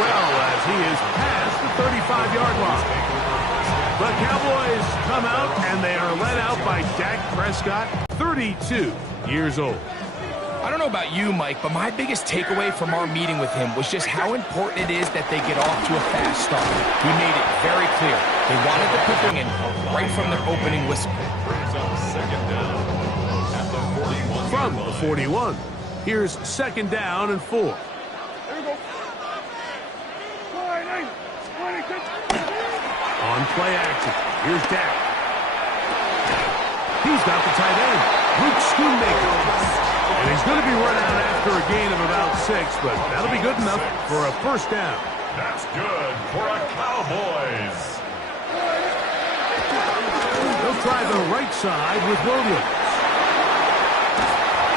well as he is past the 35-yard line. The Cowboys come out, and they are led out by Dak Prescott, 32 years old. I don't know about you, Mike, but my biggest takeaway from our meeting with him was just how important it is that they get off to a fast start. He made it very clear. They wanted to put them in right from their opening whistle. From the 41, here's second down and 4. On play action, here's Dak. He's got the tight end, Luke Schoonmaker. And he's going to be run out after a gain of about 6, but that'll be good enough for a first down. That's good for a Cowboys. They'll try the right side with Williams.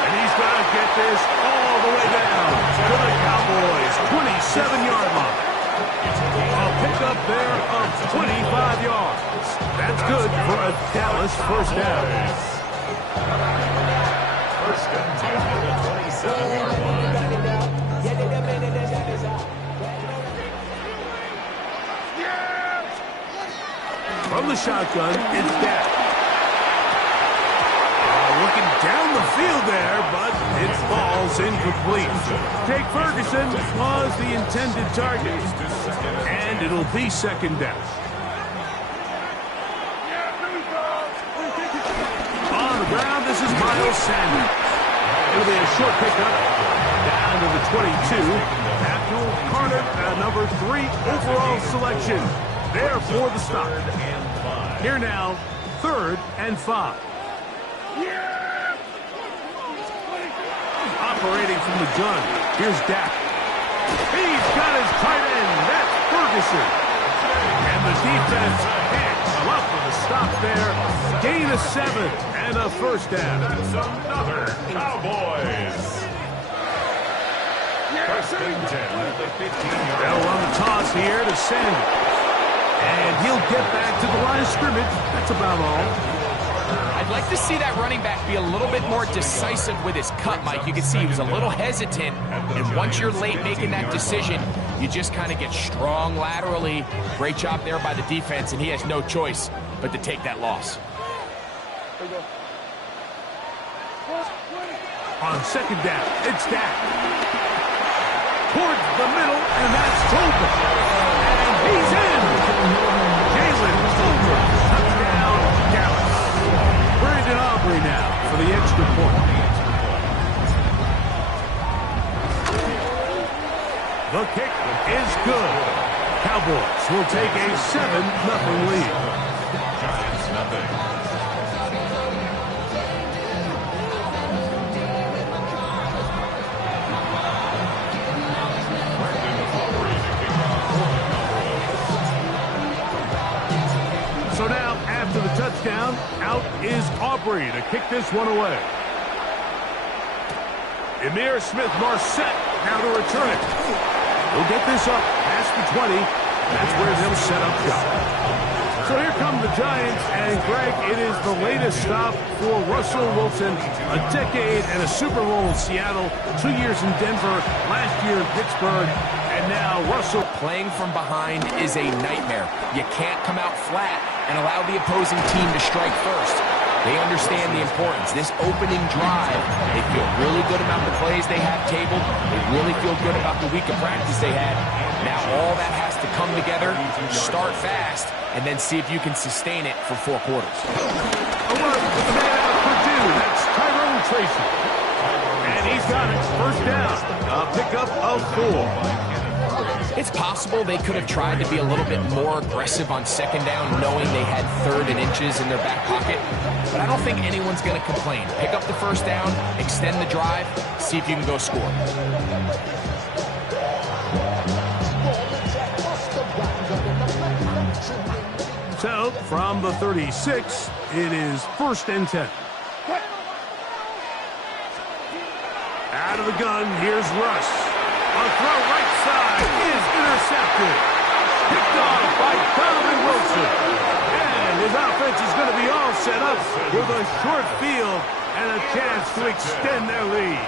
And he's going to get this all the way down to the Cowboys' 27-yard line. A pickup there of 25 yards. That's good for a Dallas first down. First and 10 at the 27-yard line. From the shotgun, it's Dak. Looking down the field there, but it falls incomplete. Jake Ferguson was the intended target, and it'll be second down. On the ground, this is Miles Sanders. It'll be a short pickup down to the 22. Abdul Carter, number 3 overall selection. There for the stop. Here now, 3rd and 5. Operating from the gun, here's Dak. He's got his tight end. That's Ferguson. And the defense can't come up with a stop there. Gain of 7 and a first down. That's another Cowboys. First and 10 at the 15-yard line. They'll run the toss here to Sanders. And he'll get back to the line of scrimmage. That's about all. I'd like to see that running back be a little bit more decisive with his cut, Mike. You can see he was a little hesitant, and once you're late making that decision, you just kind of get strong laterally. Great job there by the defense, and he has no choice but to take that loss. On second down, it's Dak. Towards the middle, and that's Tolbert. And he's in. Jalen Tolbert. Touchdown, Dallas. Brandon Aubrey now for the extra point. The kick is good. Cowboys will take a 7-0 lead. Giants nothing. So now, after the touchdown, out is Aubrey to kick this one away. Emir Smith-Marset now to return it. He'll get this up past the 20. That's where they'll set up shop. So here come the Giants, and Greg, it is the latest stop for Russell Wilson. A decade and a Super Bowl in Seattle, 2 years in Denver, last year in Pittsburgh, and now Russell. Playing from behind is a nightmare. You can't come out flat and allow the opposing team to strike first. They understand the importance. This opening drive, they feel really good about the plays they have tabled. They really feel good about the week of practice they had. Now all that has to come together, start fast, and then see if you can sustain it for 4 quarters. A run with the man out of Purdue. That's Tyrone Tracy. And he's got it. First down. A pickup of 4. It's possible they could have tried to be a little bit more aggressive on second down, knowing they had 3rd and inches in their back pocket. But I don't think anyone's going to complain. Pick up the first down, extend the drive, see if you can go score. So, from the 36, it is 1st and 10. Out of the gun, here's Russ. A throw right side is intercepted. Picked off by Donovan Wilson. And his offense is going to be all set up with a short field and a chance to extend their lead.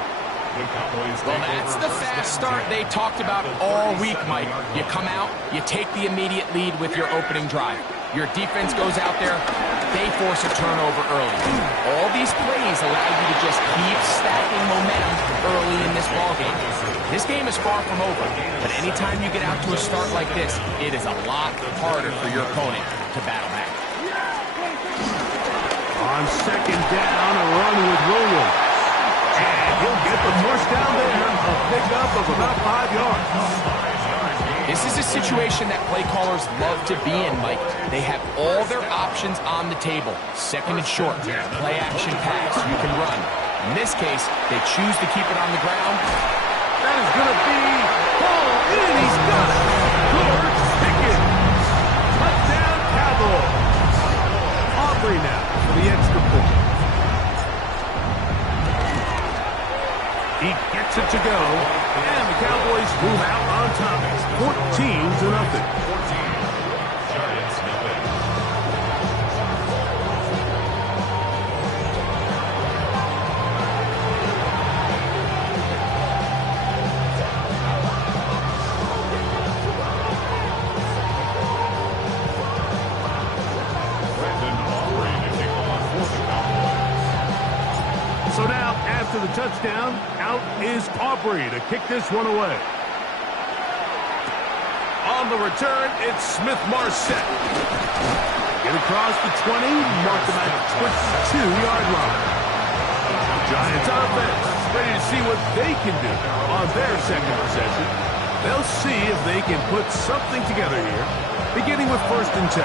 Well, that's the fast start they talked about all week, Mike. You come out, you take the immediate lead with your opening drive. Your defense goes out there, they force a turnover early. All these plays allow you to just keep stacking momentum early in this ballgame. This game is far from over, but anytime you get out to a start like this, it is a lot harder for your opponent to battle back. On second down, a run with Williams. And he'll get the first down there, a pickup of about 5 yards. This is a situation that play callers love to be in, Mike. They have all their options on the table. Second and short, play action pass, you can run. In this case, they choose to keep it on the ground. That is going to be pulled in. He's got it. George Pickens. Touchdown, Cowboys. Aubrey now for the extra point. He gets it to go, and the Cowboys move out on top. 14-0. So now, after the touchdown, out is Aubrey to kick this one away. On the return, it's Smith-Marset. Get across the 20, mark them at the 22-yard line. Giants offense ready to see what they can do on their second possession. They'll see if they can put something together here, beginning with 1st and 10.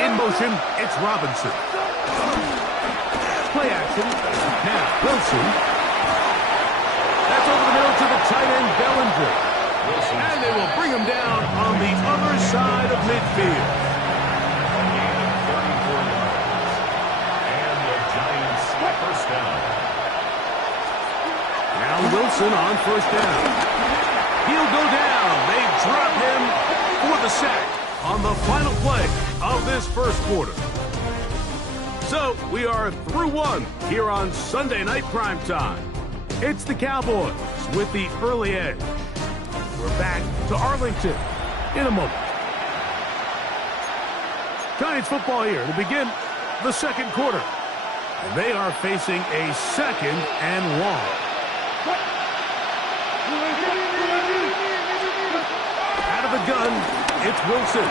In motion, it's Robinson. Play action. Now, Wilson. That's over the middle to the tight end, Bellinger. And they will bring him down on the other side of midfield. And the Giants first down. Now Wilson on 1st down. He'll go down. They drop him for the sack on the final play of this first quarter. So we are through one here on Sunday Night Primetime. It's the Cowboys with the early edge. We're back to Arlington in a moment. Giants football here to begin the second quarter. And they are facing a 2nd and 1. Out of the gun, it's Wilson.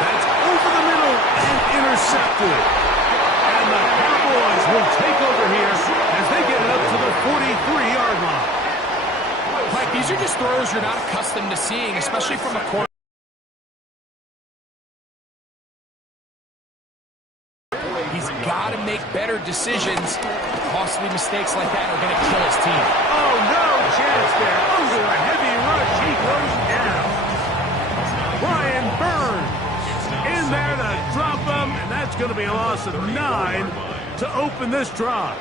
That's over the middle and intercepted. And the Cowboys will take over here as they get it up to the 43-yard line. Mike, these are just throws you're not accustomed to seeing, especially from a quarterback. He's got to make better decisions. Costly mistakes like that are going to kill his team. Oh, no chance there. Under a heavy rush, he goes down. Brian Burns in there to drop him, and that's going to be a loss of 9 to open this drive.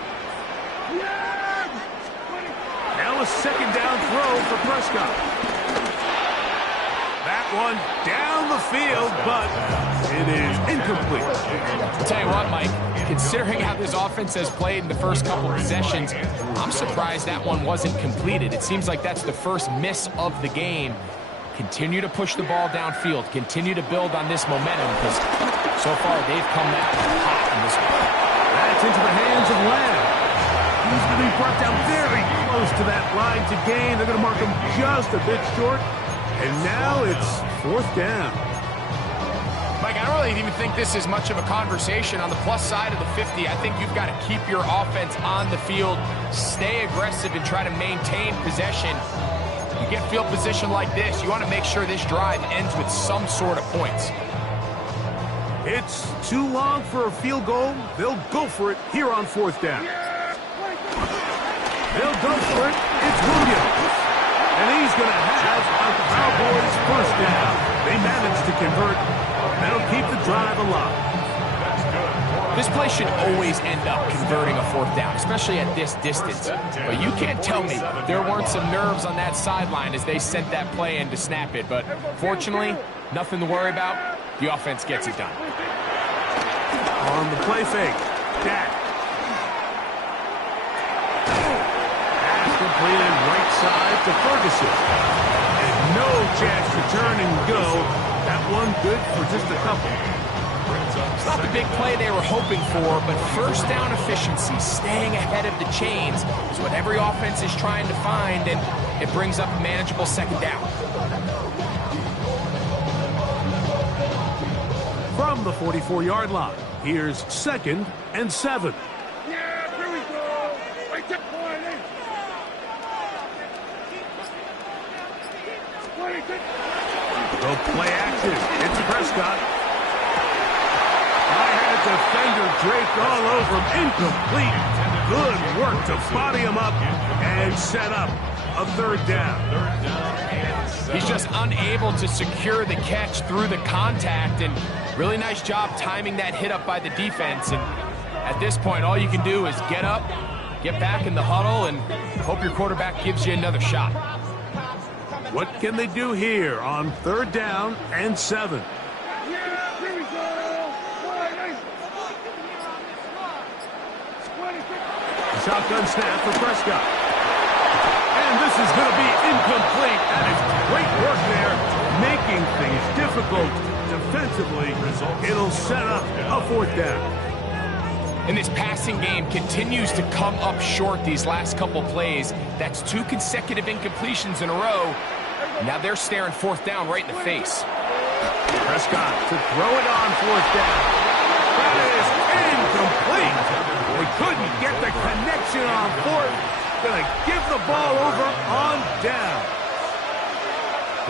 Now a 2nd down throw for Prescott. That one down the field, but it is incomplete. I'll tell you what, Mike, considering how this offense has played in the first couple possessions, I'm surprised that one wasn't completed. It seems like that's the first miss of the game. Continue to push the ball downfield. Continue to build on this momentum because so far they've come out hot in this one. That's into the hands of Lamb. He's going to be brought down very close to that line to gain. They're going to mark him just a bit short. And now it's 4th down. Mike, I don't really even think this is much of a conversation. On the plus side of the 50, I think you've got to keep your offense on the field, stay aggressive, and try to maintain possession. You get field position like this, you want to make sure this drive ends with some sort of points. It's too long for a field goal. They'll go for it here on 4th down. They'll go for it. It's Williams. And he's going to have a Cowboys first down. They managed to convert. That'll keep the drive alive. That's good. This play should always end up converting a fourth down, especially at this distance. But you can't tell me there weren't some nerves on that sideline as they sent that play in to snap it. But fortunately, nothing to worry about. The offense gets it done. On the play fake, Dak. Pass completed right side to Ferguson. And no chance to turn and go. That one good for just a couple. It's not the big play they were hoping for, but first down efficiency, staying ahead of the chains, is what every offense is trying to find, and it brings up a manageable second down. From the 44-yard line, here's 2nd and 7. Yeah, here we go. Right there, Go play action. It's Prescott. I had defender Drake all over him. Incomplete. Good work to body him up and set up a 3rd down. He's just unable to secure the catch through the contact, and really nice job timing that hit up by the defense. And at this point, all you can do is get up, get back in the huddle, and hope your quarterback gives you another shot. What can they do here on 3rd down and 7? Shotgun snap for Prescott. And this is going to be incomplete. That is great work there, making things difficult defensively. It'll set up a 4th down. And this passing game continues to come up short these last couple plays. That's 2 consecutive incompletions in a row. Now they're staring 4th down right in the face. Prescott to throw it on 4th down. That is incomplete. They couldn't get the connection on 4th. Gonna give the ball over on down.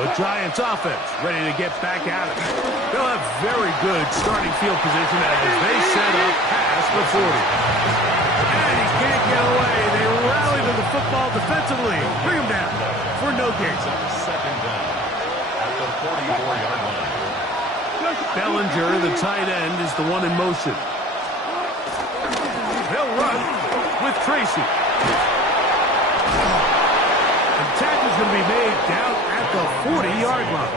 The Giants offense ready to get back at it. They'll have very good starting field position as they set up past the 40. And he can't get away. They rally to the football defensively. Bring him down for no gain. 2nd down at the 44-yard line. Bellinger, the tight end, is the one in motion. They'll run with Tracy. The tackle's going to be made down at the 40-yard line.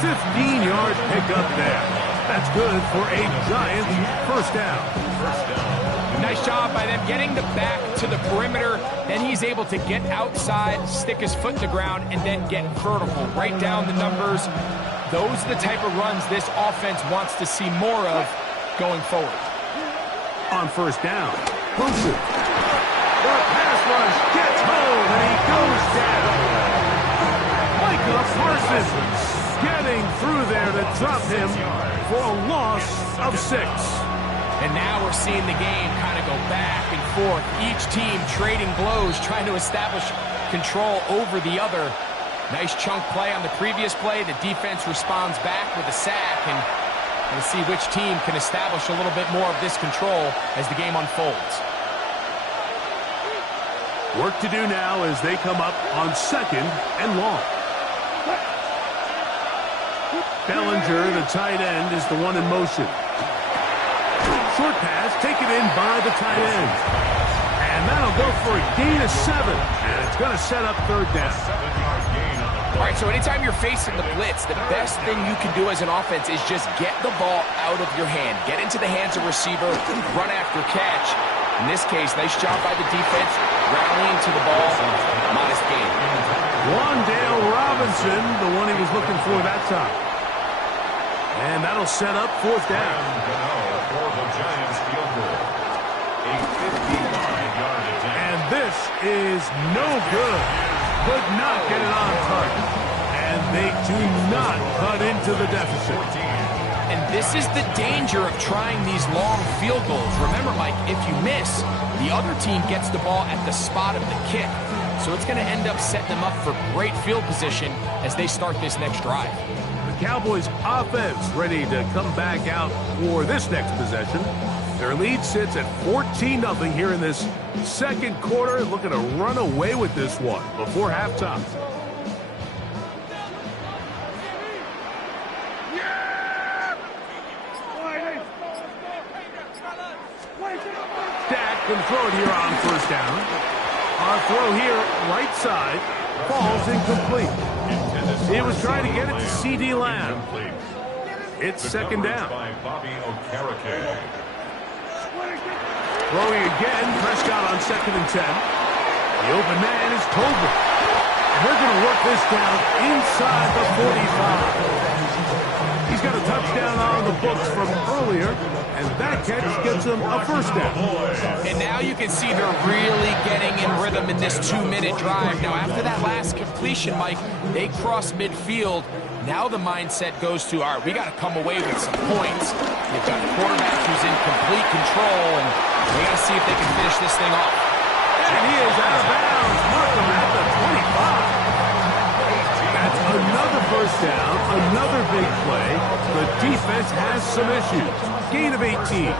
15-yard pickup there. That's good for a Giants 1st down. Nice job by them getting the back to the perimeter. Then he's able to get outside, stick his foot in the ground, and then get vertical. Right down the numbers. Those are the type of runs this offense wants to see more of going forward. On 1st down, Wilson. The pass rush gets home, and he goes down. Micah Parsons getting through there to drop him for a loss of 6. And now we're seeing the game kind of go back and forth. Each team trading blows, trying to establish control over the other. Nice chunk play on the previous play. The defense responds back with a sack, and we'll see which team can establish a little bit more of this control as the game unfolds. Work to do now as they come up on 2nd and long. Bellinger, the tight end, is the one in motion. Short pass taken in by the tight end. And that'll go for a gain of 7. And it's going to set up 3rd down. 7-yard gain on the All right, so anytime you're facing the blitz, the best thing you can do as an offense is just get the ball out of your hand. Get into the hands of receiver, run after catch. In this case, nice job by the defense, rallying to the ball. Modest gain. Wandale Robinson, the one he was looking for that time. And that'll set up 4th down. for the Giants field goal. A 55-yard attempt. And this is no good. Could not get it on target. And they do not cut into the deficit. And this is the danger of trying these long field goals. Remember, Mike, if you miss, the other team gets the ball at the spot of the kick. So it's going to end up setting them up for great field position as they start this next drive. The Cowboys offense ready to come back out for this next possession. Their lead sits at 14-0 here in this second quarter. Looking to run away with this one before halftime. looking to throw it here on first down. Our throw here, right side, falls incomplete. He was trying to get it to C.D. Lamb. It's second down. Throwing again, Prescott on 2nd and 10. The open man is Tolbert. And they're going to work this down inside the 45. He's got a touchdown on the books from earlier, and that catch gets him a first down. And now you can see they're really getting in rhythm in this 2-minute drive. Now, after that last completion, Mike, they cross midfield. Now the mindset goes to, all right, we got to come away with some points. They've got a quarterback who's in complete control, and they got to see if they can finish this thing off. And he is out of bounds. Mark him at the 25. That's another first down, another big play. The defense has some issues. Gain of 18.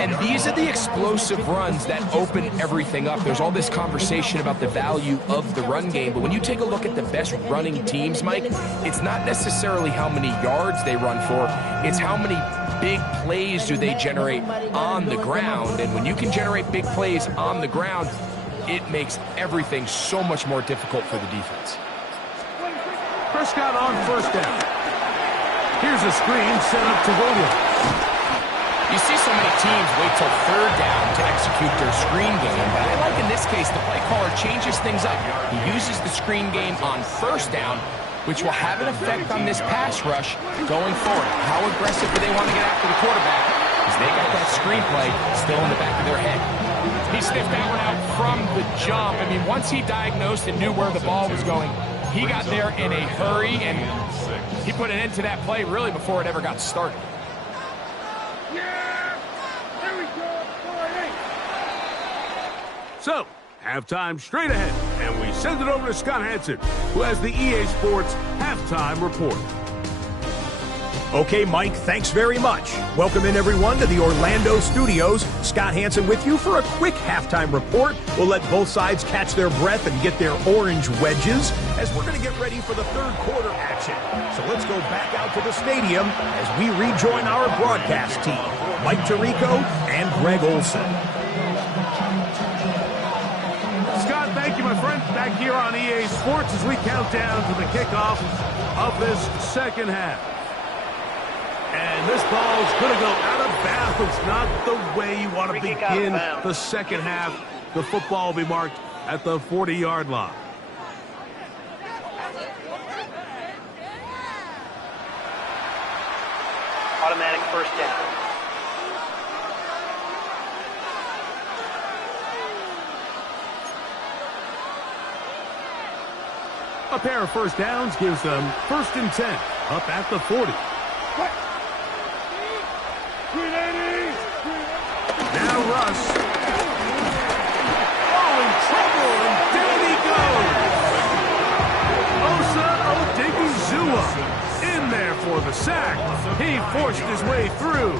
And these are the explosive runs that open everything up. There's all this conversation about the value of the run game, but when you take a look at the best running teams, Mike, it's not necessarily how many yards they run for, it's how many big plays do they generate on the ground. And when you can generate big plays on the ground, it makes everything so much more difficult for the defense. Prescott on first down. Here's a screen set up to Williams. You see so many teams wait till third down to execute their screen game, but I like in this case the play caller changes things up. He uses the screen game on first down, which will have an effect on this pass rush going forward. How aggressive do they want to get after the quarterback? Because they got that screenplay still in the back of their head. He sniffed that one out from the jump. I mean, once he diagnosed and knew where the ball was going, he got there in a hurry, and he put an end to that play really before it ever got started. So, halftime straight ahead, and we send it over to Scott Hansen, who has the EA Sports Halftime Report. Okay, Mike, thanks very much. Welcome in, everyone, to the Orlando studios. Scott Hansen with you for a quick halftime report. We'll let both sides catch their breath and get their orange wedges as we're going to get ready for the third quarter action. So let's go back out to the stadium as we rejoin our broadcast team, Mike Tirico and Greg Olson. Scott, thank you, my friend. Back here on EA Sports as we count down to the kickoff of this second half. And this ball is going to go out of bounds. Not the way you want to begin the second half. The football will be marked at the 40-yard line. Automatic first down. A pair of first downs gives them 1st and 10 up at the 40. Now Russ. Oh, in trouble, and down he goes. Osa Odigizua in there for the sack. He forced his way through.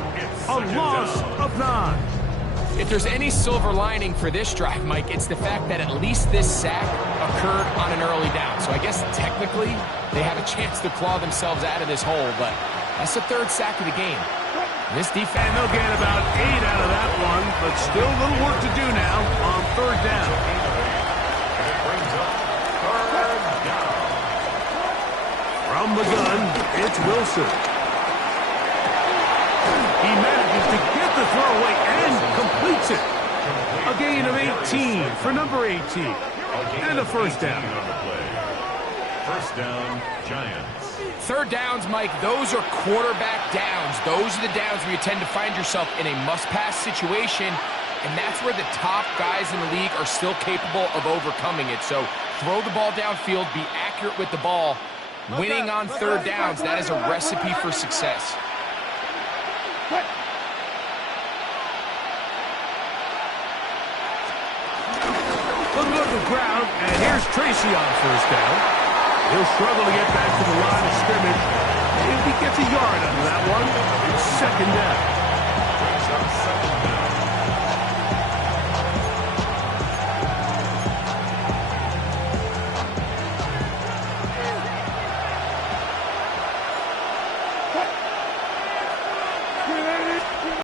A loss of 9. If there's any silver lining for this drive, Mike, it's the fact that at least this sack occurred on an early down. So I guess technically they have a chance to claw themselves out of this hole, but that's the 3rd sack of the game. This defense, and they'll get about 8 out of that one, but still a little work to do now on 3rd down. From the gun, it's Wilson. He manages to get the throw away and completes it. A gain of 18 for number 18. And a first down. First down, Giants. 3rd downs, Mike, those are quarterback downs. Those are the downs where you tend to find yourself in a must-pass situation, and that's where the top guys in the league are still capable of overcoming it. So throw the ball downfield, be accurate with the ball. Winning on 3rd downs, that is a recipe for success. Looking at the ground, and here's Tracy on first down. He'll struggle to get back to the line of scrimmage. If he gets a yard under that one, it's 2nd down.